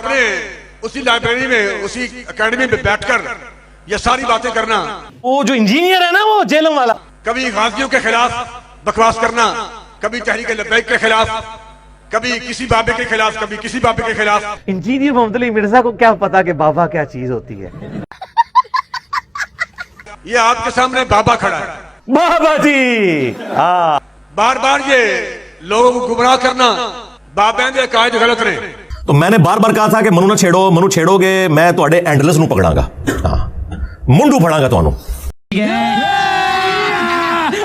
आपने उसी लाइब्रेरी में, उसी एकेडमी में बैठकर ये सारी बातें करना, वो जो इंजीनियर है ना, वो जेलम वाला, कभी गाजियों के खिलाफ बकवास करना, कभी तहरीक लब्बैक के खिलाफ, कभी किसी बाबे के खिलाफ, कभी किसी बाबे के खिलाफ। इंजीनियर मोहम्मद अली मिर्जा को क्या पता कि बाबा क्या चीज होती है। ये आपके सामने बाबा खड़ा है, बाबा जी। हाँ, बार बार ये लोगों को गुमराह करना, बाबे दे कायद गलत ने। तो मैंने बार बार कहा था कि मनु ना छेड़ो, मनु छेड़ोगे मैं तो एंडलस नू पकड़ांगा, मुंडू फड़ांगा तो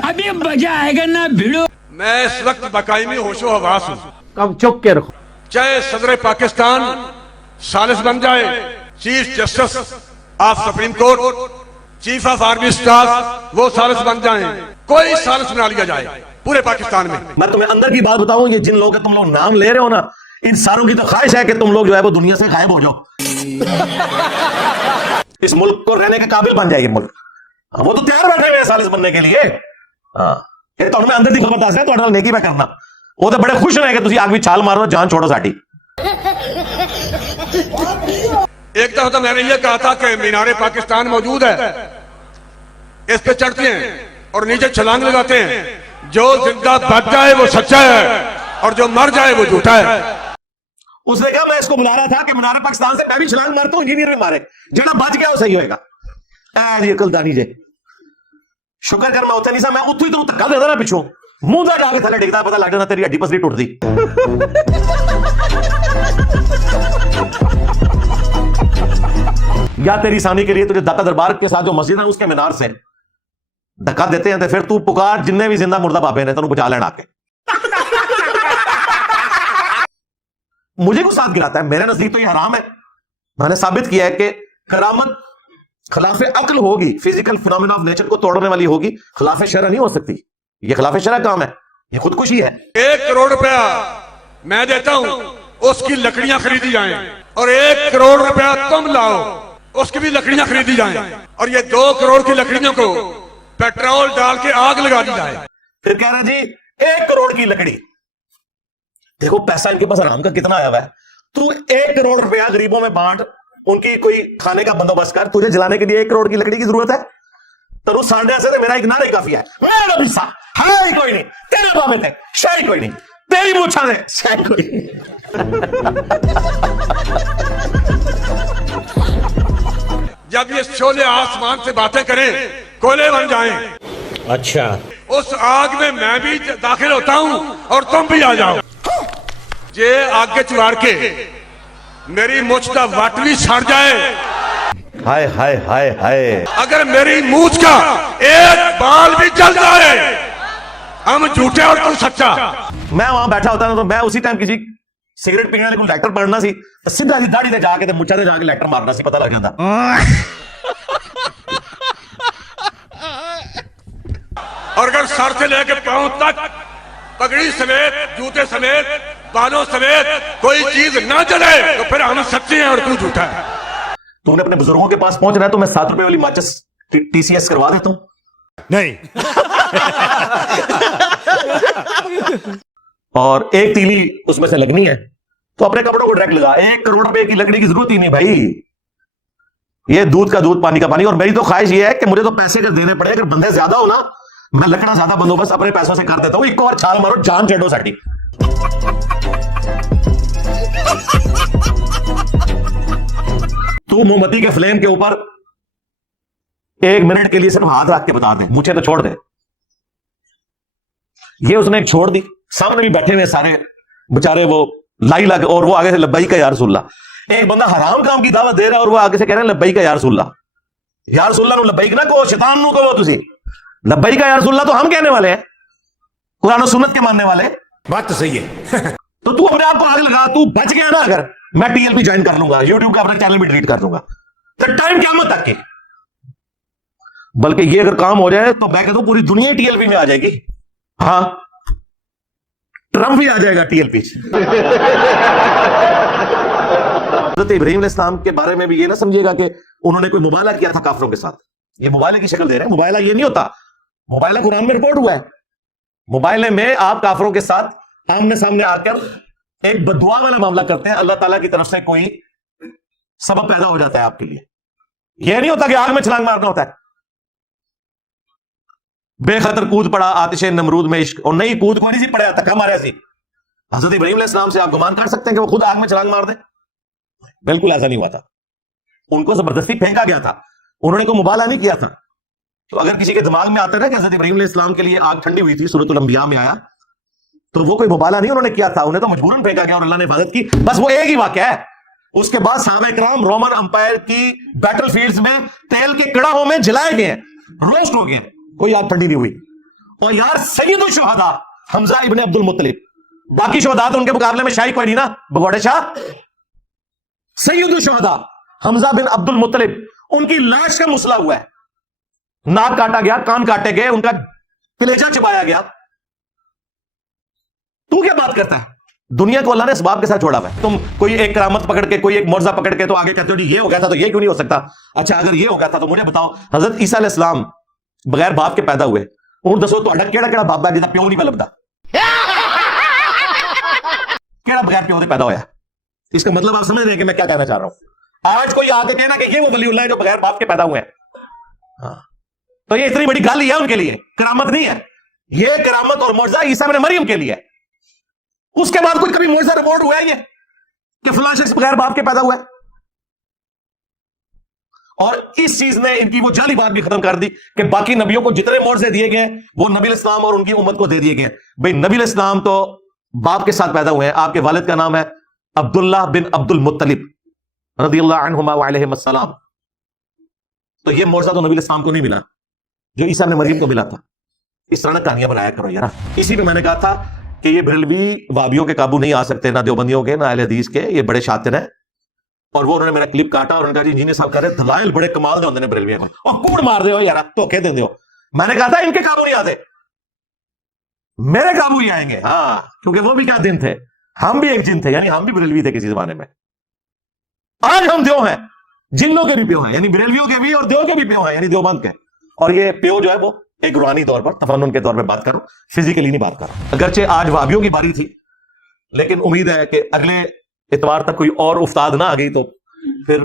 अभी मजा आएगा ना भिड़ो। मैं इस वक्त बाकायमी होशो हवास हूं। कब चुप के रखो। चाहे सदर पाकिस्तान सालिस बन जाए, chief justice of supreme court, chief of army staff वो सालिस बन जाए, कोई सालिस बना लिया जाए पूरे पाकिस्तान में। मैं तुम्हें अंदर की बात बताऊं, ये जिन लोगों के तुम लोग नाम ले रहे हो ना, इन सारों की तो ख्वाहिश है कि तुम लोग जो है वो दुनिया से गायब हो जाओ। इस मुल्क को रहने के काबिल बन जाएगी मुल्क। वो तो तैयार बैठे हुए हैं सालिस बनने के लिए। ये तो हमें अंदर की खबर दस है, तो नेकी पे करना। वो तो बड़े खुश रहे कि तुम आग भी छाल मारो, जान छोड़ो साटी। एक दफा तो मैंने ये कहा था कि मीनारे पाकिस्तान मौजूद है, इस पे चढ़ते हैं और नीचे छलांग लगाते हैं। जो जिंदा बच जाए वो सच्चा है और जो मर जाए वो झूठा है। उसने कहा मैं इसको बुला रहा था कि मीनारे पाकिस्तान से मैं भी छलांग मारता हूं, इंजीनियर भी मारे, जरा बच गया वो सही होएगा। अकलदानी जे शुक्र कर मैं उठे नहीं सा, मैं उतू ही तो धक्का देता ना पिछू, मुंह दा जाके थले डिगदा, पता लग जाता तेरी हड्डी पसली टूटती। या तेरी सानी के लिए तुझे दाता दरबार के साथ जो मस्जिद है उसके मीनार से धक्का देते हैं, तो फिर तू पुकार जिन्ने भी जिंदा मुर्दा बाबे ने तेन बचा लेना आके। मुझे को साथ गिराता है, मेरे नजदीक तो ये हराम है। मैंने साबित किया है कि करामत खिलाफे अक्ल होगी, फिजिकल फिनोमेना ऑफ नेचर को तोड़ने वाली होगी, खिलाफे शरअ नहीं हो सकती। ये खिलाफे शरअ काम है, ये खुदकुशी है। 1 करोड़ रुपया मैं देता हूं, उसकी लकड़ियां खरीदी जाएं, और 1 करोड़ रुपया तुम लाओ, उसकी भी लकड़ियां खरीदी जाएं, और ये 2 करोड़ की लकड़ियों को पेट्रोल डाल के आग लगा दी जाए। फिर कह रहे जी 1 करोड़ की लकड़ी। देखो पैसा इनके पास आराम का कितना आया हुआ है। तू 1 करोड़ रुपया गरीबों में बांट, उनकी कोई खाने का बंदोबस्त कर, तुझे जलाने के लिए 1 करोड़ की लकड़ी की जरूरत है? तो सांडे से मेरा एक नारे काफी है। मेरा भी सा है कोई नहीं, तेरे बाबे थे शाही कोई नहीं, तेरी मूछा ने शाही कोई नहीं। जब ये शोले आसमान से बातें करें, कोयले बन जाएं, अच्छा उस आग में मैं भी दाखिल होता हूं और तुम भी आ जाओ। जे आगे चुरार के मेरी मुझ का वट भी सड़ जाए, हाय हाय हाय हाय, अगर मेरी मूछ का एक बाल भी जल जाए, हम झूठे और तू सच्चा। मैं वहां बैठा होता ना, तो मैं उसी टाइम किसी सिगरेट पीने वाले को लेक्चर पढ़ना सी, तो सीधा सी दाढ़ी ते जाके ते मुच्छा ते जाके लेक्चर मारना सी, पता लग जाता। और अगर सर से लेकर पांव तक पगड़ी समेत, जूते समेत, बालों समेत कोई चीज ना जले, तो फिर हम सच्चे हैं और तू झूठा है। तूने अपने बुजुर्गों के पास पहुंचना है तो मैं 7 रुपए वाली माचिस टीसीएस करवा देता हूं। नहीं। और एक तीली उसमें से लगनी है, तो अपने कपड़ों को डायरेक्ट लगा। 1 करोड़ रुपए की लकड़ी की जरूरत ही नहीं भाई, ये दूध का दूध पानी का पानी। और मेरी तो ख्वाहिश ये है कि मुझे तो पैसे अगर देने पड़े, अगर बंदे ज्यादा हो ना, मैं लकड़ा ज्यादा बंदोबस्त अपने पैसों से कर देता हूं। एक और छाल मारो, जान चढ़ो साटी। तू मोमबत्ती के फ्लेम के ऊपर 1 मिनट के लिए सिर्फ हाथ रख के बता दे, मुझे तो छोड़ दे। ये उसने एक छोड़ दी, सामने भी बैठे हुए सारे बेचारे वो लाई लग, और वो आगे से लब्बैक या रसूलल्लाह। एक बंदा हराम काम की दावत दे रहा और वो आगे से कह रहे हैं लब्बैक या रसूलल्लाह। या रसूलल्लाह नु लब्बैक ना कहो, शैतान नु कहो। तुसी लब्बैक या रसूलल्लाह तो हम कहने वाले हैं, कुरान और सुन्नत के मानने वाले। बात तो सही है। तो तू अपने आप को आग लगा, तू बच गया ना। अगर मैं टीएलपी ज्वाइन कर लूंगा, यूट्यूब का अपना चैनल भी डिलीट कर दूंगा, तो टाइम क़यामत तक के। बल्कि ये अगर काम हो जाए तो मैं कहता हूं पूरी दुनिया टीएलपी में आ जाएगी। हाँ, ट्रंप भी आ जाएगा टीएलपी। हज़रत इब्राहीम अलैहिस्सलाम के बारे में भी ये ना समझिएगा कि उन्होंने कोई मुबाला किया था काफिरों के साथ। ये मुबाले की शक्ल दे रहे हैं, मुबाला ये नहीं होता। मुबाला कुरान में रिपोर्ट हुआ है। मुबाले में आप काफिरों के साथ आमने सामने आकर एक बदुआ वाला मामला करते हैं, अल्लाह ताला की तरफ से कोई सबब पैदा हो जाता है आपके लिए। यह नहीं होता कि आग में छलांग मारना होता है। बेखतर कूद पड़ा आतिश नमरूद में इश्क, और नहीं कूद कोई नहीं सी पड़ा, धक्का मारा सी। हजरत इब्राहिम अलैहिस्सलाम से आप गुमान कर सकते हैं कि वो खुद आग में छलांग मार दे? बिल्कुल ऐसा नहीं हुआ था। उनको जबरदस्ती फेंका गया था, उन्होंने कोई मुबाला नहीं किया था। तो अगर किसी के दिमाग में आता है ना कि हजरत इब्राहिम अलैहिस्सलाम के लिए आग ठंडी हुई थी, सूरतुल अंबिया में आया, तो वो कोई मुबाला नहीं उन्होंने किया था, उन्हें तो मजबूरन फेंका गया और अल्लाह ने हिफाजत की। बस वो एक ही वाकया है। उसके बाद सहाबा इकराम रोमन अंपायर की बैटलफील्ड्स में तेल के कड़ाहों में जलाए गए, रोस्ट हो गए, कोई आग ठंडी नहीं हुई। और यार सैयदुल शुहदा हमजा इब्ने अब्दुल मुत्तलिब, बाकी शुहदा तो उनके मुकाबले में शाही कोई नहीं ना, भगोड़े शाह। सैयदुल शुहदा हमजा बिन अब्दुल मुत्तलिब, उनकी लाश का मुसला हुआ है, नाक काटा गया, कान काटे गए, उनका कलेजा चिबाया गया। तू क्या बात करता है? दुनिया को अल्लाह ने इसबाब के साथ छोड़ा हुआ है। तुम कोई एक करामत पकड़ के, कोई एक मुर्जा पकड़ के तो आगे कहते हो ये हो गया था तो ये क्यों नहीं हो सकता? अच्छा अगर ये हो गया था तो मुझे बताओ, हजरत ईसा अलैहिस्सलाम बगैर बाप के पैदा हुए, और दसो तो केड़ा केड़ा बाप है जिसका प्यो नहीं लभदा? केड़ा बगैर प्यो से पैदा होया? इसका मतलब आप समझ रहे हैं कि मैं क्या कहना चाह रहा हूं? आज कोई आके कहना कि ये वो वलीउल्लाह है जो बगैर बाप के पैदा हुए हैं, हाँ, तो ये इतनी बड़ी गाल ही है उनके लिए, करामत नहीं है। ये करामत और मुर्जा ईसा इब्ने मरियम के लिए है। उसके बाद कोई कभी मुर्जा रिपोर्ट हुआ है ये कि फलां शख्स बगैर बाप के पैदा हुआ है? और इस चीज ने इनकी वो जाली बात भी खत्म कर दी कि बाकी नबियों को जितने मुर्जे दिए गए वो नबी इस्लाम और उनकी उम्मत को दे दिए गए। भाई नबी इस्लाम तो बाप के साथ पैदा हुए हैं, आपके वालिद का नाम है अब्दुल्लाह बिन अब्दुल मुत्तलिब रज़ियल्लाहु अन्हुमा व अलैहिमुस्सलाम। तो ये मुर्जा तो नबी इस्लाम को नहीं मिला जो ईसा इब्ने मरियम को मिला था। इस तरह कहानियां बनाया करो यार। इसी पे मैंने कहा था कि ये बरेलवी वाबियों के काबू नहीं आ सकते, ना देवबंदियों के, ना अहले हदीस के, ये बड़े शातिर हैं। और वो उन्होंने मेरा क्लिप काटा और उन्होंने कहा जी इंजीनियर साहब कह रहे दलाइल बड़े कमाल दे होंदे ने बरेलवियां को, और कूड़ मार दे हो यार, धोखे दे हो। मैंने कहा था इनके काबू नहीं आते, मेरे काबू ही आएंगे। हाँ, क्योंकि वो भी क्या दिन थे, हम भी एक जिन थे, यानी हम भी बरेलवी थे किसी जमाने में। आज हम देव हैं, जिन्नों के भी प्यो हैं, यानी बरेलवियों के भी और देव के भी प्यो हैं, यानी देवबंद के। और ये प्यो जो है वो एक रूहानी तौर पर, तफन्नुन के तौर पर बात करो, फिजिकली नहीं बात करो। अगरचे आज वाबियों की बारी थी, लेकिन उम्मीद है कि अगले इतवार तक कोई और उस्ताद ना आ गई तो फिर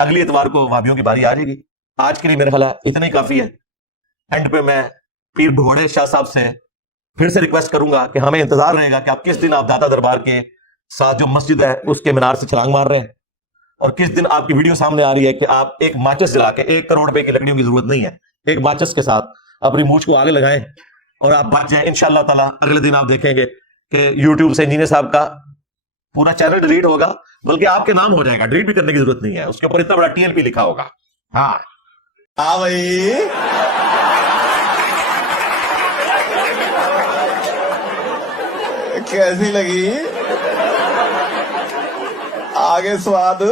अगली इतवार को वाबियों की बारी आ जाएगी। आज के लिए मेरा ख्याल है इतना ही काफी है। एंड पे मैं पीर भगोड़े शाह साहब से फिर से रिक्वेस्ट करूंगा कि हमें इंतजार रहेगा कि आप किस दिन आप दाता दरबार के साथ जो मस्जिद है उसके मीनार से छलांग मार रहे हैं, और किस दिन आपकी वीडियो सामने आ रही है कि आप एक माचिस जला के, 1 करोड़ रुपए की लकड़ियों की जरूरत नहीं है, एक माचिस के साथ अपनी मूंछ को आगे लगाएं और आप बच जाएं। इंशाअल्लाह ताला अगले दिन आप देखेंगे कि यूट्यूब से इंजीनियर साहब का पूरा चैनल डिलीट होगा, बल्कि आपके नाम हो जाएगा, डिलीट भी करने की जरूरत नहीं है, उसके ऊपर इतना बड़ा TLP लिखा होगा। हाँ भाई, कैसी लगी? आगे स्वाद